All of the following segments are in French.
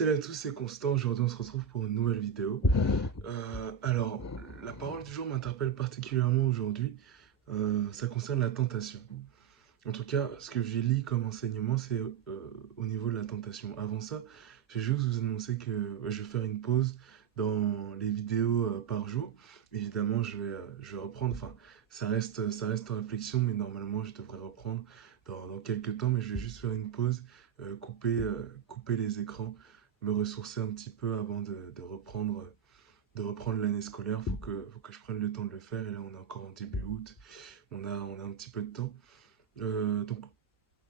Salut à tous, c'est Constant. Aujourd'hui, on se retrouve pour une nouvelle vidéo. Alors, la parole du jour m'interpelle particulièrement aujourd'hui. Ça concerne la tentation. En tout cas, ce que j'ai lu comme enseignement, c'est au niveau de la tentation. Avant ça, j'ai juste vous annoncer que je vais faire une pause dans les vidéos par jour. Évidemment, je vais reprendre. Enfin, ça reste en réflexion, mais normalement, je devrais reprendre dans quelques temps. Mais je vais juste faire une pause, couper les écrans, me ressourcer un petit peu avant de reprendre l'année scolaire. Faut que je prenne le temps de le faire. Et là, on est encore en début août. On a un petit peu de temps. Donc,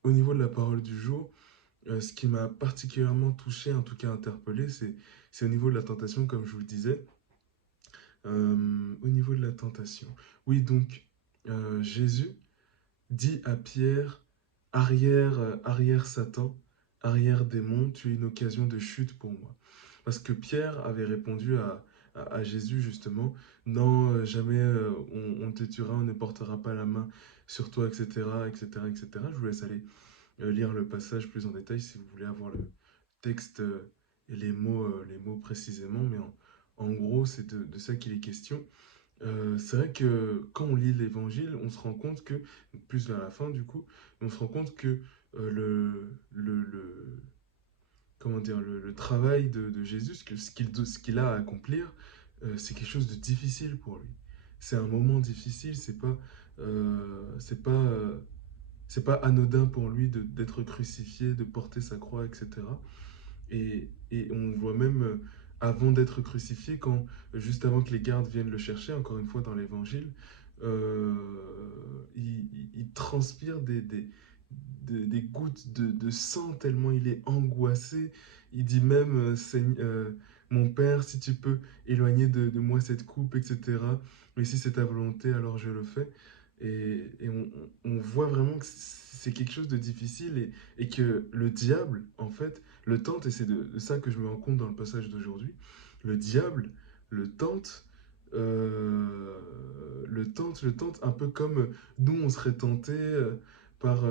au niveau de la parole du jour, ce qui m'a particulièrement touché, en tout cas interpellé, c'est au niveau de la tentation, comme je vous le disais. Au niveau de la tentation. Oui, donc, Jésus dit à Pierre, arrière Satan, arrière démon, tu es une occasion de chute pour moi. Parce que Pierre avait répondu à Jésus justement, non, jamais on te tuera, on ne portera pas la main sur toi, etc., etc., etc. Je vous laisse aller lire le passage plus en détail si vous voulez avoir le texte et les mots précisément, mais en gros, c'est de ça qu'il est question. C'est vrai que quand on lit l'évangile, on se rend compte que, plus vers la fin du coup, on se rend compte que comment dire, le travail de Jésus, ce qu'il a à accomplir, c'est quelque chose de difficile pour lui. C'est un moment difficile, c'est pas anodin pour lui d'être crucifié, de porter sa croix, etc. Et on voit même avant d'être crucifié, juste avant que les gardes viennent le chercher, encore une fois dans l'évangile, euh, il transpire des gouttes de sang tellement il est angoissé. Il dit même, mon Père, si tu peux éloigner de moi cette coupe, etc. Mais si c'est ta volonté, alors je le fais. Et on voit vraiment que c'est quelque chose de difficile et que le diable, en fait, le tente, et c'est de ça que je me rends compte dans le passage d'aujourd'hui, le diable le tente, le tente un peu comme nous, on serait tenté par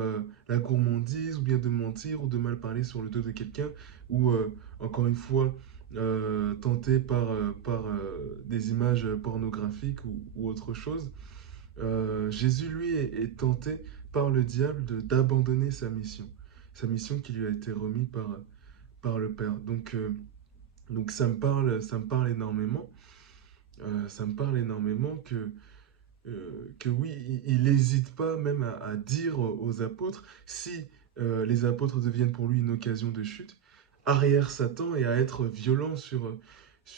la gourmandise, ou bien de mentir, ou de mal parler sur le dos de quelqu'un, ou encore une fois, tenté par des images pornographiques ou autre chose. Jésus, lui, est tenté par le diable d'abandonner sa mission qui lui a été remise par le Père. Donc ça me parle énormément. Ça me parle énormément que oui, il n'hésite pas même à dire aux apôtres, si les apôtres deviennent pour lui une occasion de chute, arrière Satan et à être violent sur,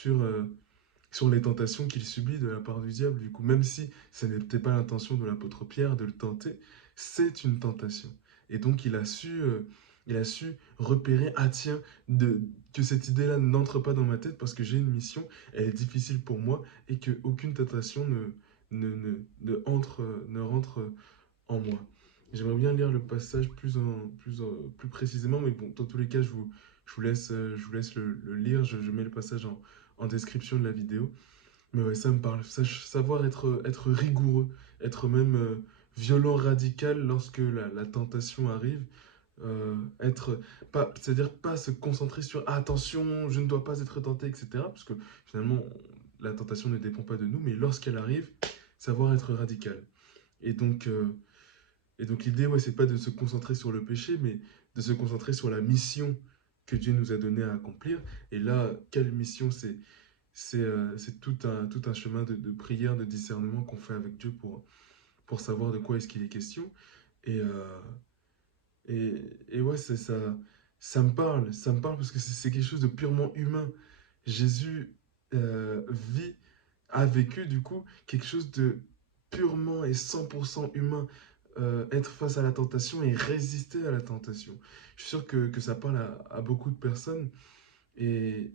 euh, sur les tentations qu'il subit de la part du diable. Du coup, même si ce n'était pas l'intention de l'apôtre Pierre de le tenter, c'est une tentation. Et donc, il a su repérer, ah tiens, que cette idée-là n'entre pas dans ma tête parce que j'ai une mission, elle est difficile pour moi et qu'aucune tentation ne rentre en moi. J'aimerais bien lire le passage plus précisément, mais bon, dans tous les cas, je vous laisse le lire. Je mets le passage en description de la vidéo. Mais ouais, ça me parle. Savoir être rigoureux, être même violent, radical lorsque la tentation arrive. C'est-à-dire pas se concentrer sur ah, attention, je ne dois pas être tenté, etc. Parce que finalement, la tentation ne dépend pas de nous, mais lorsqu'elle arrive, savoir être radical. Et donc, euh, et donc l'idée, ouais, c'est pas de se concentrer sur le péché, mais de se concentrer sur la mission que Dieu nous a donnée à accomplir. Et là, quelle mission c'est tout un chemin de prière, de discernement qu'on fait avec Dieu pour savoir de quoi est-ce qu'il est question. Et, euh, et ouais, ça me parle parce que c'est quelque chose de purement humain. Jésus a vécu du coup quelque chose de purement et 100% humain. Être face à la tentation et résister à la tentation. Je suis sûr que ça parle à beaucoup de personnes et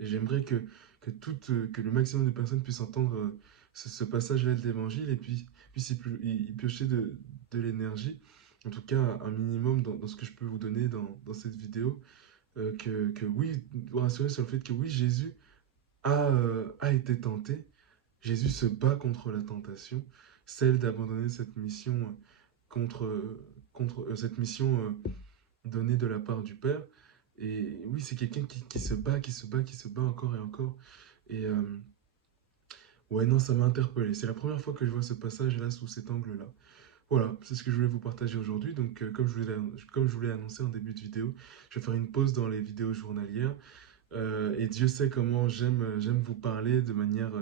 j'aimerais que le maximum de personnes puissent entendre ce passage-là de l'évangile et puis puissent y piocher de l'énergie. En tout cas, un minimum dans ce que je peux vous donner dans cette vidéo. Que oui, vous rassurer sur le fait que oui, Jésus a été tenté. Jésus se bat contre la tentation, celle d'abandonner cette mission contre cette mission donnée de la part du Père. Et oui, c'est quelqu'un qui se bat, qui se bat, qui se bat encore et encore. Et ouais, non, ça m'a interpellé. C'est la première fois que je vois ce passage-là sous cet angle-là. Voilà, c'est ce que je voulais vous partager aujourd'hui. Donc, comme je vous l'ai annoncé en début de vidéo, je vais faire une pause dans les vidéos journalières. Et Dieu sait comment j'aime vous parler de manière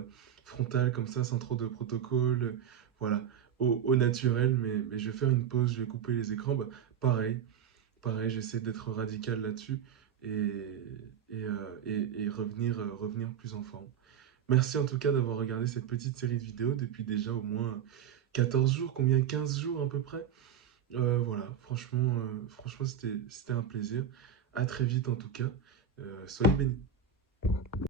frontale, comme ça, sans trop de protocole. Voilà, au naturel. Mais je vais faire une pause, je vais couper les écrans. Bah, pareil, pareil, j'essaie d'être radical là-dessus et, et revenir plus en forme. Merci en tout cas d'avoir regardé cette petite série de vidéos depuis déjà au moins 14 jours, combien 15 jours à peu près. Voilà, franchement c'était un plaisir. À très vite en tout cas. Soyez bénis.